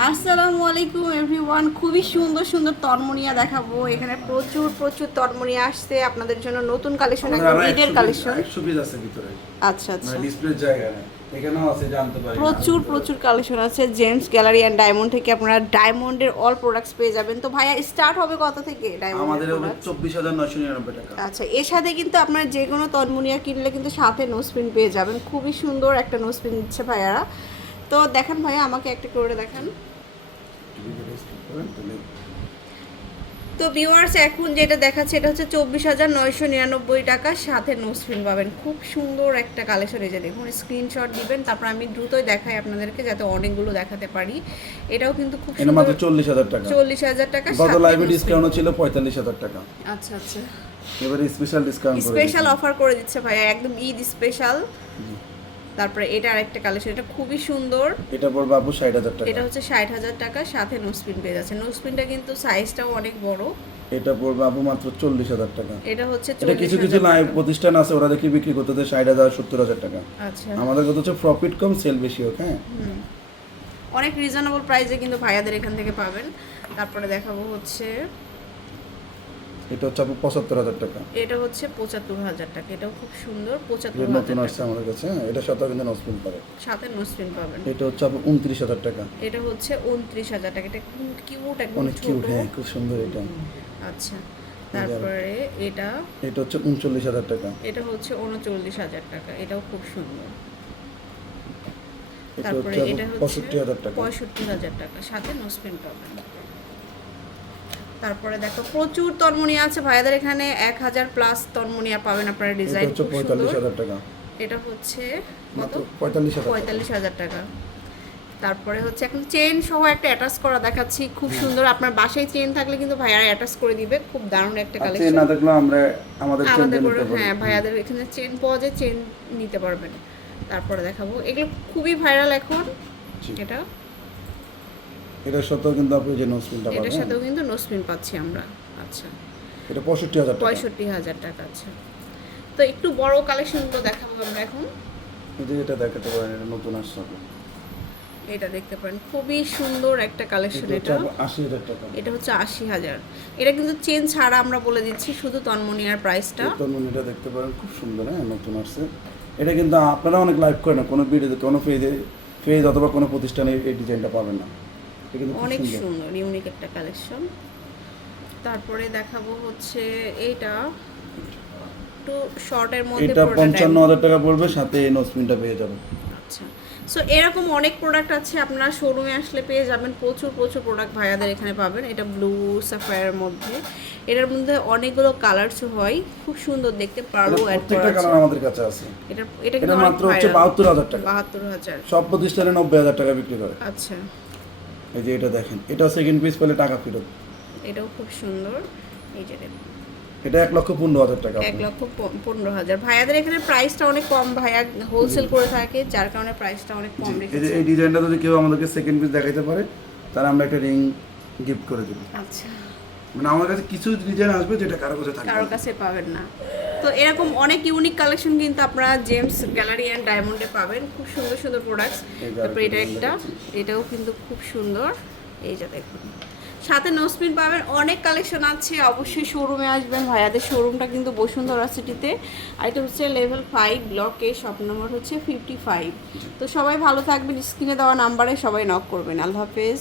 আসসালামু আলাইকুম এভরিওয়ান। খুবই সুন্দর সুন্দর তরমুনিয়া দেখাবো। এখানে প্রচুর প্রচুর তরমুনিয়া আসছে আপনাদের জন্য নতুন কালেকশন ঈদের কালেকশন আছে ভিতরে। আচ্ছা আচ্ছা। মানে ডিসপ্লের জায়গা প্রচুর প্রচুর কালেকশন আছে। জেমস গ্যালারি অ্যান্ড ডায়মন্ড থেকে আপনারা ডায়মন্ডের অল প্রোডাক্টস পেয়ে যাবেন। তো ভাইয়া স্টার্ট হবে কত থেকে আমাদের প্রোডাক্ট চব্বিশ হাজার নয়শো নিরানব্বই টাকা। আচ্ছা এর সাথে কিন্তু আপনারা যে কোনো তরমুনিয়া কিনলে কিন্তু সাথে নোসপিন পেয়ে যাবেন। খুবই সুন্দর একটা নোসপিন দিচ্ছে ভাইয়ারা। তো দেখান ভাইয়া আমাকে একটা করে দেখান। তো ভিউয়ার্স এখন যেটা দেখাচ্ছে এটা হচ্ছে চব্বিশ হাজার নয়শো নিরানব্বই টাকা। সাথে নোসপিন পাবেন। খুব সুন্দর একটা কালেকশন এই যে দেখুন স্ক্রিনশট দিবেন। তারপর আমি দ্রুতই দেখাই আপনাদেরকে যাতে অনেকগুলো দেখাতে পারি। এটাও কিন্তু খুব এটা মাত্র চল্লিশ হাজার টাকা। চল্লিশ হাজার টাকা গত সাথে লাইভে ডিসকাউন্ট ছিল পঁয়তাল্লিশ হাজার টাকা। আচ্ছা আচ্ছা। এবারে স্পেশাল ডিসকাউন্ট স্পেশাল অফার করে দিচ্ছে ভাইয়া একদম ঈদ স্পেশাল তারপরে এটা আরেকটা কালেকশন এটা খুবই সুন্দর। এটা পড়বে আপু ষাট হাজার টাকা। এটা হচ্ছে ষাট হাজার টাকা সাথে নোসপিন পেয়ে যাচ্ছে। নোসপিনটা কিন্তু সাইজটাও অনেক বড়। এটা পড়বে আপু মাত্র চল্লিশ হাজার টাকা। এটা হচ্ছে এটা কিছু কিছু লাইভ প্রতিষ্ঠান আছে ওরা দেখি বিক্রি করতে হাজার সত্তর হাজার টাকা। আচ্ছা। আমাদের কত হচ্ছে প্রফিট কম সেল বেশি হোক হ্যাঁ? অনেক রিজনেবল প্রাইসে কিন্তু ভাইয়াদের এখান থেকে পাবেন। তারপরে দেখাবো হচ্ছে এটা হচ্ছে আপু পঁচাত্তর হাজার টাকা। এটা হচ্ছে পঁচাত্তর হাজার টাকা। এটাও খুব সুন্দর পঁচাত্তর নতুন আসছে আমাদের কাছে হ্যাঁ এটা সাথে কিন্তু নসপিন পারে সাথে নোসপিন পাবেন। এটা হচ্ছে আপু উনত্রিশ হাজার টাকা। এটা হচ্ছে উনত্রিশ হাজার টাকা। এটা কিউট একদম অনেক কিউট হ্যাঁ খুব সুন্দর এটা। আচ্ছা তারপরে এটা এটা হচ্ছে উনচল্লিশ হাজার টাকা। এটা হচ্ছে উনচল্লিশ হাজার টাকা। এটাও খুব সুন্দর। তারপরে এটা হচ্ছে পঁয়ষট্টি হাজার টাকা। পঁয়ষট্টি হাজার টাকা। সাথে নোসপিন পাবেন। তারপরে দেখো প্রচুর তরমুনিয়া আছে। ভাইয়াদের এখানে এক হাজার প্লাস তরমুনিয়া পাবেন আপনারা এটা ডিজাইন হচ্ছে খুব সুন্দর। টাকা। এটা হচ্ছে কত? পঁয়তাল্লিশ হাজার টাকা। তারপরে হচ্ছে এখন চেন সহ একটা অ্যাটাচ করা দেখাচ্ছি। খুব সুন্দর আপনার বাসায় চেন থাকলে কিন্তু ভাইয়ারা অ্যাটাচ করে দিবে। খুব দারুণ একটা আর চেন কালেকশন না থাকলেও আমরা আমাদের চেন আমাদের দিয়ে করে নিতে পারি। হ্যাঁ ভাইয়াদের এখানে চেন পাওয়া যায় চেন নিতে পারবেন। তারপরে দেখাবো। এগুলো খুবই ভাইরাল এখন। জি। এটা এটার সাথেও কিন্তু আপনি যে নোসপিনটা এটার পাবেন। সাথেও কিন্তু নোসপিন পাচ্ছি আমরা। আচ্ছা। এটা পঁয়ষট্টি হাজার টাকা। পঁয়ষট্টি হাজার টাকা আচ্ছা। তো একটু বড় কালেকশনগুলো দেখাবো আমরা এখন। এই যে এটা দেখাতে পারেন এটা নতুন আসছে এটা দেখতে পারেন খুবই সুন্দর একটা কালেকশন এটা এটা। হচ্ছে আশি হাজার এটা কিন্তু চেন ছাড়া আমরা বলে দিচ্ছি শুধু তন্মনিয়ার প্রাইসটা এটা দেখতে পারেন খুব সুন্দর হ্যাঁ নতুন আসছে। এটা কিন্তু আপনারা অনেক লাইভ করেন কোনো ভিডিওতে কোনো পেজে পেজ অথবা কোনো প্রতিষ্ঠানে এই ডিজাইনটা পাবেন না। অনেক সুন্দর। ইউনিক একটা কালেকশন তারপরে দেখাবো হচ্ছে এইটা। একটু শর্টের মধ্যে এটা পঞ্চান্ন। হাজার টাকা পড়বে সাথে এই নোসপিনটা পেয়ে যাবেন। আচ্ছা। সো এরকম অনেক প্রোডাক্ট আছে আপনারা শোরুমে আসলে পেয়ে যাবেন। প্রচুর প্রচুর প্রোডাক্ট ভাইয়াদের এখানে পাবেন। এটা ব্লু সাফায়ারের মধ্যে। এটার মধ্যে অনেকগুলো কালারস হয়। খুব সুন্দর দেখতে পারো এটা প্রত্যেকটা কালার আমাদের কাছে আছে। এটা এটা কিন্তু মাত্র হচ্ছে viral। বাহাত্তর হাজার টাকা। বাহাত্তর হাজার। সব প্রতিষ্ঠানে নব্বই হাজার টাকা বিক্রি করে। আচ্ছা। এই যে এটা দেখেন এটা সেকেন্ড পিস পেলে টাকা ফেরত। এটাও খুব সুন্দর। এই যে এটা এক লক্ষ পনেরো হাজার টাকা এক লক্ষ পনেরো হাজার। ভাইয়াদের এখানে প্রাইসটা অনেক কম ভাইয়া হোলসেল করে থাকে যার কারণে প্রাইসটা অনেক কম রেখেছে। এই ডিজাইনটা যদি কেউ আমাদেরকে সেকেন্ড পিস দেখাতে পারে তাহলে আমরা একটা রিং গিফট করে দেবো। আচ্ছা। মানে আমার কাছে কিছু ডিজাইন আসবে যেটা কারও কাছে থাকবে কারোর কাছে পাবেন না। তো এরকম অনেক ইউনিক কালেকশন কিন্তু আপনারা জেমস গ্যালারি অ্যান্ড ডায়মন্ডে পাবেন। খুব সুন্দর সুন্দর প্রোডাক্টস তারপরে এটা একটা এটাও কিন্তু খুব সুন্দর। এই যে দেখুন। সাথে নোসপিন পাবেন অনেক কালেকশন আছে। অবশ্যই শোরুমে আসবেন। ভাইয়াদের শোরুমটা কিন্তু বসুন্ধরা সিটিতে আর এটা হচ্ছে লেভেল ফাইভ ব্লকে শপ নম্বর হচ্ছে ফিফটি ফাইভ তো সবাই ভালো থাকবেন স্ক্রিনে দেওয়া নাম্বারে সবাই নক করবেন। আল্লাহ হাফেজ।